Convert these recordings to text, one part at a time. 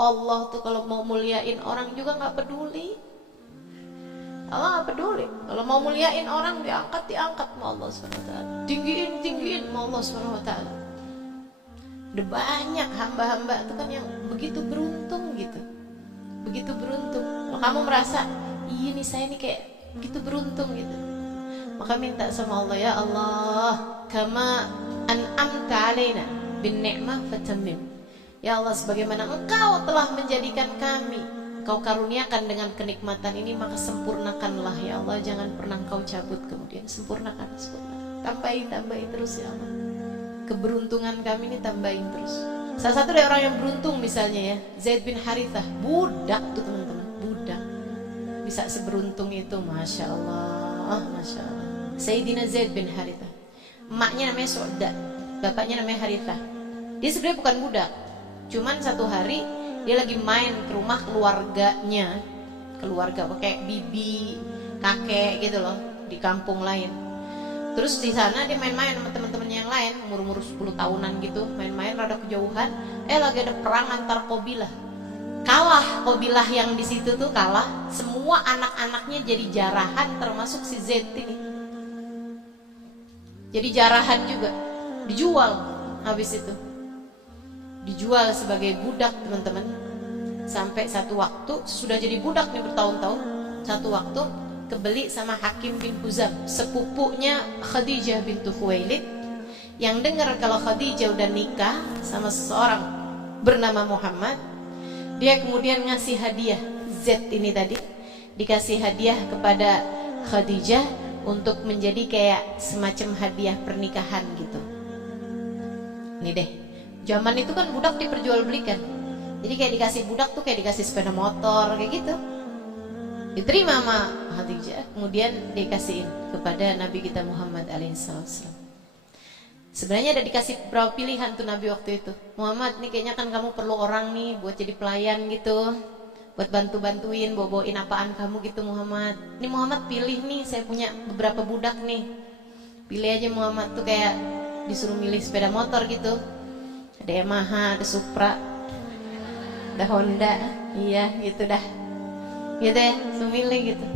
Allah tuh kalau mau muliain orang juga nggak peduli. Allah nggak peduli. Kalau mau muliain orang diangkat sama Allah SWT. Tinggiin sama Allah SWT. Udah banyak hamba-hamba itu kan yang begitu beruntung gitu. Begitu beruntung. Kalau kamu merasa ini saya nih kayak begitu beruntung gitu, maka minta sama Allah, ya Allah, kama an'amta alaina bin ni'mah fatammim. Ya Allah, sebagaimana Engkau telah menjadikan kami, Engkau karuniakan dengan kenikmatan ini, maka sempurnakanlah ya Allah. Jangan pernah Engkau cabut kemudian. Sempurnakan. Tambahin terus ya Allah. Keberuntungan kami ini tambahin terus. Salah satu dari orang yang beruntung misalnya ya, Zaid bin Harithah. Budak tuh teman-teman, budak. Bisa seberuntung itu, Masya Allah, Masya Allah. Sayyidina Zaid bin Harithah. Emaknya namanya Su'da, bapaknya namanya Harithah. Dia sebenarnya bukan budak. Cuman satu hari dia lagi main ke rumah keluarganya, keluarga kayak bibi, kakek gitu loh, di kampung lain. Terus di sana dia main-main sama teman-temannya yang lain, umur-umur 10 tahunan gitu, main-main rada kejauhan. Lagi ada perang antar kabilah. Kalah kabilah yang di situ tuh kalah, semua anak-anaknya jadi jarahan termasuk si Zaid ini. Jadi jarahan juga, dijual habis itu. Dijual sebagai budak teman-teman. Sampai satu waktu sudah jadi budak nih bertahun-tahun. Satu waktu kebeli sama Hakim bin Huzam, sepupunya Khadijah bintu Khuwailid, yang dengar kalau Khadijah udah nikah sama seseorang bernama Muhammad. Dia kemudian ngasih hadiah. Z ini tadi dikasih hadiah kepada Khadijah untuk menjadi kayak semacam hadiah pernikahan gitu. Nih deh, zaman itu kan budak diperjualbelikan. Jadi kayak dikasih budak tuh kayak dikasih sepeda motor kayak gitu. Diterima sama Khadijah, kemudian dikasihin kepada Nabi kita Muhammad alaihissalam. Sebenarnya ada dikasih berapa pilihan tuh Nabi waktu itu. Muhammad, nih kayaknya kan kamu perlu orang nih buat jadi pelayan gitu, buat bantu-bantuin, bawa-bawain apaan kamu gitu Muhammad. Nih Muhammad pilih nih, saya punya beberapa budak nih. Pilih aja Muhammad tuh, kayak disuruh milih sepeda motor gitu. Ada Yamaha, ada Supra, ada Honda, iya gitu dah. Gitu ya, semilih gitu.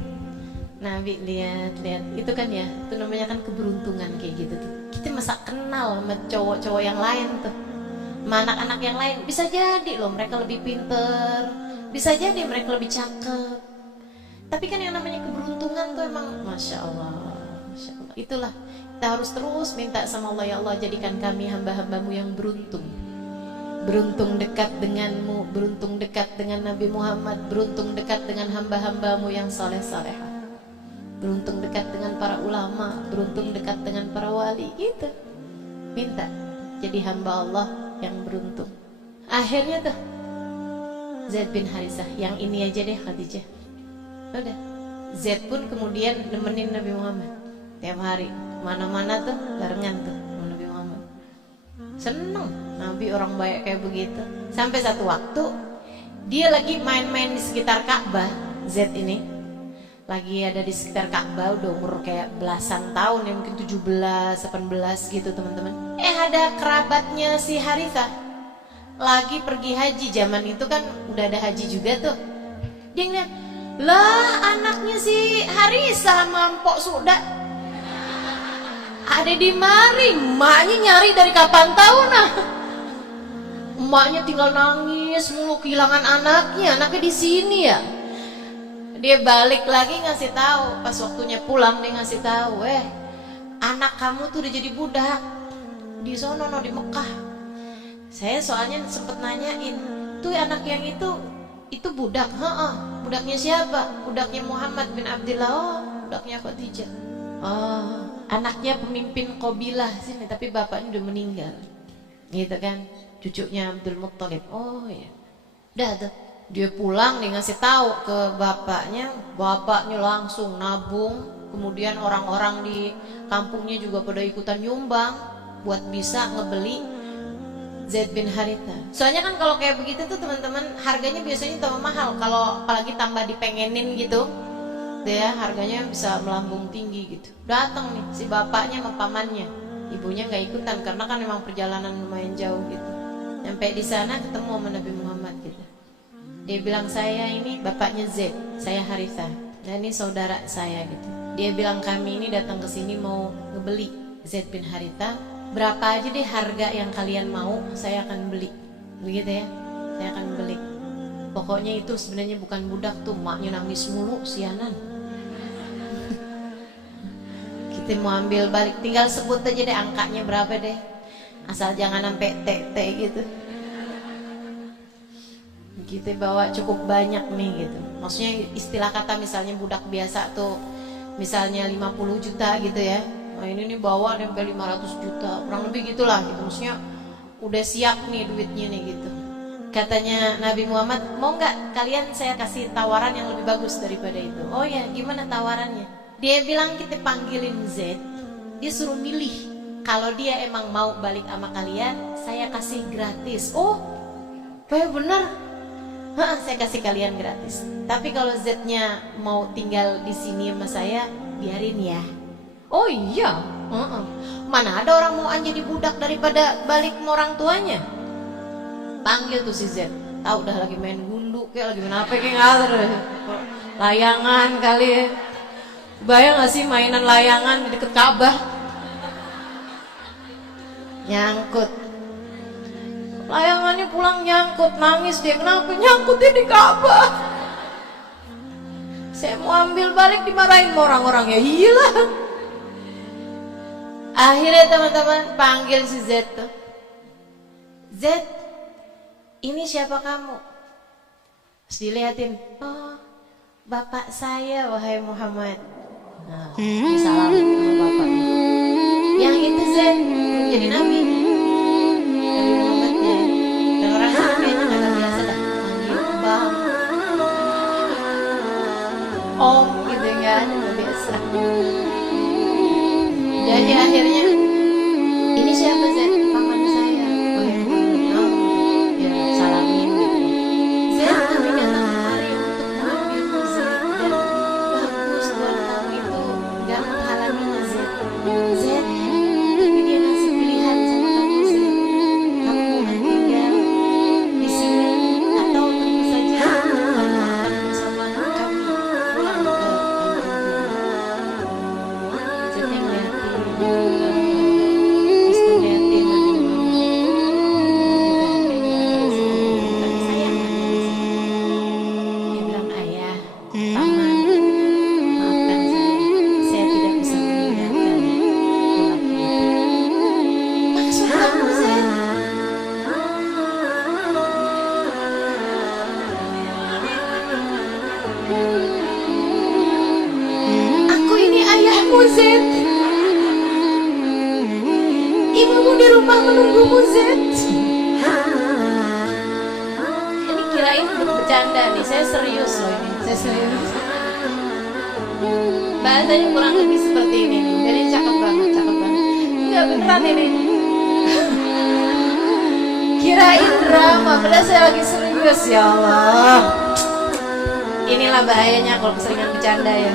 Nabi lihat, itu kan ya, itu namanya kan keberuntungan kayak gitu tuh. Kita masa kenal sama cowok-cowok yang lain tuh, sama anak-anak yang lain. Bisa jadi loh mereka lebih pinter, bisa jadi mereka lebih cakep. Tapi kan yang namanya keberuntungan tuh emang Masya Allah, Masya Allah. Itulah, kita harus terus minta sama Allah, ya Allah jadikan kami hamba-hambamu yang beruntung. Beruntung dekat denganmu, beruntung dekat dengan Nabi Muhammad, beruntung dekat dengan hamba-hambamu yang saleh-salehah, beruntung dekat dengan para ulama, beruntung dekat dengan para wali gitu. Minta jadi hamba Allah yang beruntung. Akhirnya tuh Zaid bin Harithah, yang ini aja deh Khadijah. Udah, Zaid pun kemudian nemenin Nabi Muhammad tiap hari, mana-mana tuh barengan tuh sama Nabi Muhammad. Seneng Nabi orang baik kayak begitu. Sampai satu waktu dia lagi main-main di sekitar Ka'bah. Zaid ini lagi ada di sekitar Ka'bah, udah umur kayak belasan tahun ya, mungkin 17, 18 gitu teman-teman. Ada kerabatnya si Harithah lagi pergi haji. Zaman itu kan udah ada haji juga tuh. Dia ngeliat, lah anaknya si Harithah mampok sudah ada di mari. Emaknya nyari dari kapan tahu nah. Emaknya tinggal nangis mulu kehilangan anaknya di sini ya. Dia balik lagi ngasih tahu, pas waktunya pulang dia ngasih tahu, anak kamu tuh udah jadi budak di sono di Mekah. Saya soalnya sempet nanyain, tuh anak yang itu budak, budaknya siapa? Budaknya Muhammad bin Abdullah. Oh, budaknya Khadijah. Oh, anaknya pemimpin kabilah sini, tapi bapaknya udah meninggal. Gitu kan, cucunya Abdul Muttalib. Oh ya, udah tuh. Dia pulang, dia ngasih tahu ke bapaknya langsung nabung. Kemudian orang-orang di kampungnya juga pada ikutan nyumbang buat bisa ngebeli Zaid bin Harithah. Soalnya kan kalau kayak begitu tuh teman-teman, harganya biasanya tambah mahal. Kalau apalagi tambah dipengenin gitu, ya harganya bisa melambung tinggi gitu. Datang nih si bapaknya sama pamannya, ibunya nggak ikutan karena kan memang perjalanan lumayan jauh gitu. Sampai di sana ketemu sama Nabi Muhammad gitu. Dia bilang, saya ini bapaknya Z, saya Haritha, dan ini saudara saya gitu. Dia bilang, kami ini datang ke sini mau ngebeli Z bin Haritha. Berapa aja deh harga yang kalian mau, saya akan beli. Begitu ya, saya akan beli. Pokoknya itu sebenarnya bukan budak tuh, maknya nangis mulu, sianan. Kita mau ambil balik, tinggal sebut aja deh angkanya berapa deh, asal jangan sampai TT gitu. Kita bawa cukup banyak nih gitu. Maksudnya istilah kata misalnya budak biasa tuh misalnya 50 juta gitu ya. Nah ini nih bawa sampai 500 juta, kurang lebih gitulah gitu. Maksudnya udah siap nih duitnya nih gitu. Katanya Nabi Muhammad, mau nggak kalian saya kasih tawaran yang lebih bagus daripada itu? Oh ya, gimana tawarannya? Dia bilang, kita panggilin Z, dia suruh milih. Kalau dia emang mau balik sama kalian, saya kasih gratis. Oh, bener. Saya kasih kalian gratis. Tapi kalau Z-nya mau tinggal di sini sama saya, biarin ya. Oh iya. Mana ada orang mau jadi budak daripada balik sama orang tuanya. Panggil tuh si Z. Tahu udah lagi main gundu kayak lagi main apa kayak ngatur. Layangan kali ya. Bayang gak sih mainan layangan di deket Ka'bah? Nyangkut. Layangannya pulang nyangkut, nangis dia. Kenapa nyangkutnya di Ka'bah? Saya mau ambil balik, dimarahin orang-orang. Ya hilang. Akhirnya teman-teman panggil si Z tuh. Z, ini siapa kamu? Terus dilihatin, oh bapak saya wahai Muhammad. Nah, salam sama bapaknya. Yang itu Z jadi Nabi Muhammadnya. Dan orang sana kayaknya nggak biasa dah panggil bang, om gitu kan, nggak biasa. Jadi akhirnya, ini siapa Z? Paman saya. Wahai Muhammad. Ya salamin gitu. Z, kami datang kemari untuk mengambil Z, dan bagus Tuhan kamu itu nggak menghalanginya Z. Z, tapi dia ngasih pilihan sama kamu Z. Kamu mau tinggal di sini atau tentu saja kamu akan bersama kami pulang ke kampung. Z ngeliatin, terus ngeliatin Nabi Muhammad. Tapi sayang dia bilang, ayah, paman, maafkan saya tidak bisa meninggalkan lelaki itu. Maksud kamu Z? Aku ini ayahmu Z. Ibumu di rumah menunggumu Z. Ini kirain bercanda nih, saya serius loh ini, saya serius. Bahasanya kurang lebih seperti ini nih. Jadi cakep banget, cakep banget. Enggak beneran ini. Kirain drama, padahal saya lagi serius, ya Allah. Inilah bahayanya kalau keseringan bercanda ya.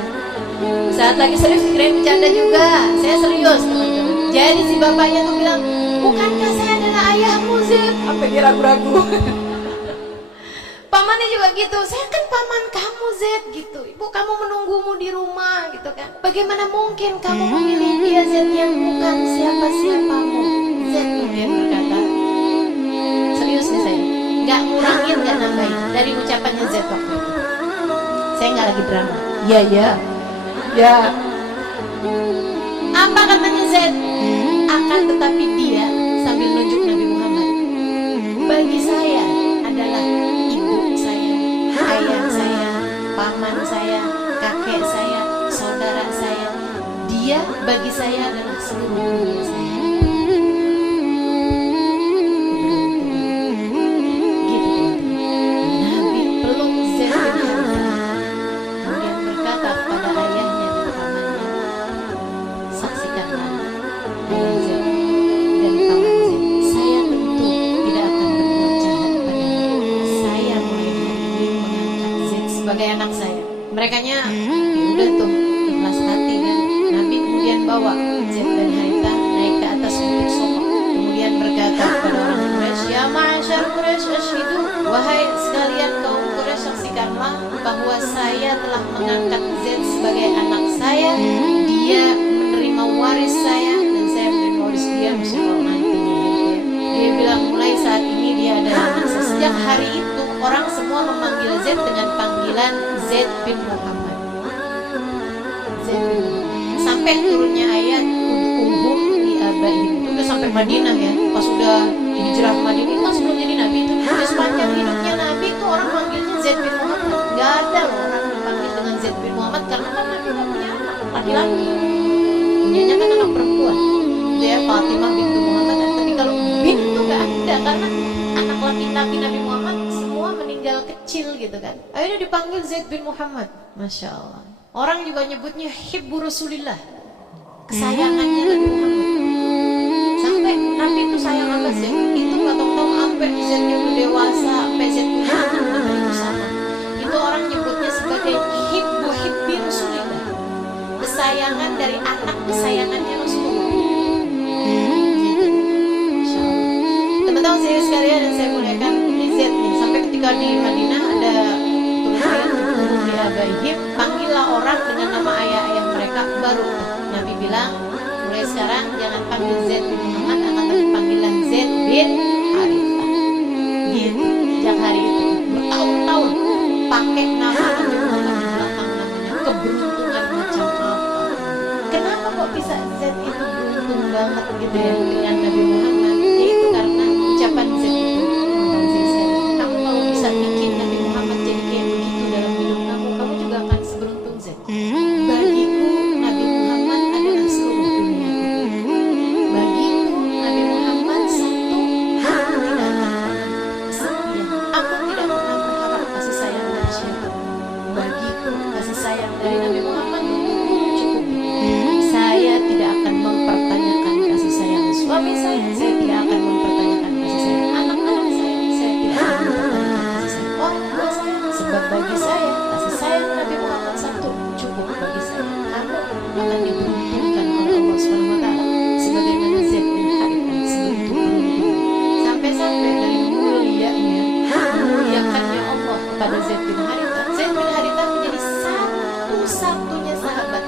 Saat lagi serius kirain bercanda juga. Saya serius teman-teman. Jadi si bapaknya tuh bilang, bukankah saya adalah ayahmu Z? Sampai dia ragu-ragu. Pamannya juga gitu, saya kan paman kamu Z gitu. Ibu kamu menunggumu di rumah gitu kan. Bagaimana mungkin kamu memilih dia Z yang bukan siapa-siapamu? Z kemudian berkata, serius nih saya, nggak ngurangin, nggak nambahin dari ucapannya Z waktu itu. Saya nggak lagi drama. Ya ya ya. Apa katanya Z? Akan tetapi dia sambil nunjuk Nabi Muhammad, bagi saya adalah ibu saya, ayah saya, paman saya, kakek saya, saudara saya. Dia bagi saya adalah seluruh dunia saya. Gitu teman-teman. Nabi peluk Z bin Harithah, kemudian berkata kepada ayahnya dan pamannya, saksikanlah ayah Z dan paman Z, saya tentu tidak akan berbuat jahat padanya. Saya mulai hari ini mengangkat Z sebagai anak saya. Merekanya ya udah tuh ikhlas hati kan. Nabi kemudian bawa Z bin Harithah naik ke atas bukit Sofak, kemudian berkata kepada orang Quraisy, ya ma'asyar Quraisy, asyhidu, wahai sekalian kaum Quraisy, ketahuikanlah bahwa saya telah mengangkat Zaid sebagai anak saya, dia menerima waris saya dan saya menerima waris dia, Masya Allah nantinya ya. Dia bilang mulai saat ini dia adalah anak saya. Sejak hari itu orang semua memanggil Zaid dengan panggilan Zaid bin Muhammad. Zaid bin Muhammad. Sampai turunnya ayat Ud'uhum li abaihim, itu udah sampai Madinah ya. Pas udah hijrah Madinah itu kan sebelum jadi Nabi itu, di sepanjang hidupnya Nabi itu orang manggilnya Zaid bin Muhammad. Gak ada loh orang dipanggil dengan Zaid bin Muhammad karena kan Nabi gak punya anak laki-laki, punyanya kan anak perempuan. Dia Fatimah bintu Muhammad. Tapi kalau bintu gak ada karena anak laki-laki Nabi Muhammad semua meninggal kecil gitu kan. Akhirnya dipanggil Zaid bin Muhammad. Masya Allah. Orang juga nyebutnya Hibbu Rasulillah, kesayangannya Nabi Muhammad. Sampai Nabi itu sayang sama Zaid. Itu gak tahu-tahu sampai Zaidnya udah dewasa, sampai Zaid punya anak Nabi itu sama. Itu orang nyebutnya sebagai Hibbu Hibbi Rasulillah, kesayangan dari anak kesayangannya Rasulullah. Teman-teman saya sekalian dan saya muliakan, ini Zaid nih. Sampai ketika di Madinah ada turun ayat di abaihim, panggillah orang dengan nama ayah-ayah mereka. Baru Nabi bilang, mulai sekarang jangan panggil Zaid bin Muhammad, akan tapi panggilan Zaid bin Harithah. Gitu. Sejak hari itu bertahun-tahun pakai nama Nabi Muhammad di belakang namanya. Keberuntungan macam apa? Kenapa kok bisa Zaid itu beruntung banget gitu ya dengan Nabi Muhammad? Yaitu karena ucapan Zaid itu, kamu kalau bisa bikin Nabi Muhammad jadi kayak begitu dalam hidup kamu, kamu juga akan seberuntung Zaid. Bagiku Nabi Muhammad adalah seluruh dunia. Bagiku Nabi Muhammad satu, aku tidak akan kesepian. Aku tidak pernah berharap kasih sayang dari siapa. Bagiku kasih sayang dari Nabi Muhammad cukup. Saya tidak akan mempertanyakan kasih sayang suami saya tidak akan mempertanyakan kasih sayang anak-anak saya tidak akan mempertanyakan kasih sayang orang tua saya. Sebab bagi saya kasih sayang Nabi Muhammad satu cukup bagi saya. Kamu akan diberuntungkan oleh Allah Subhanahu Wa Taala sebagaimana Zaid bin Harithah sebegitu beruntung. Sampai-sampai dari memuliakannya Allah kepada Zaid bin Harithah, Zaid bin Harithah menjadi satu-satunya sahabat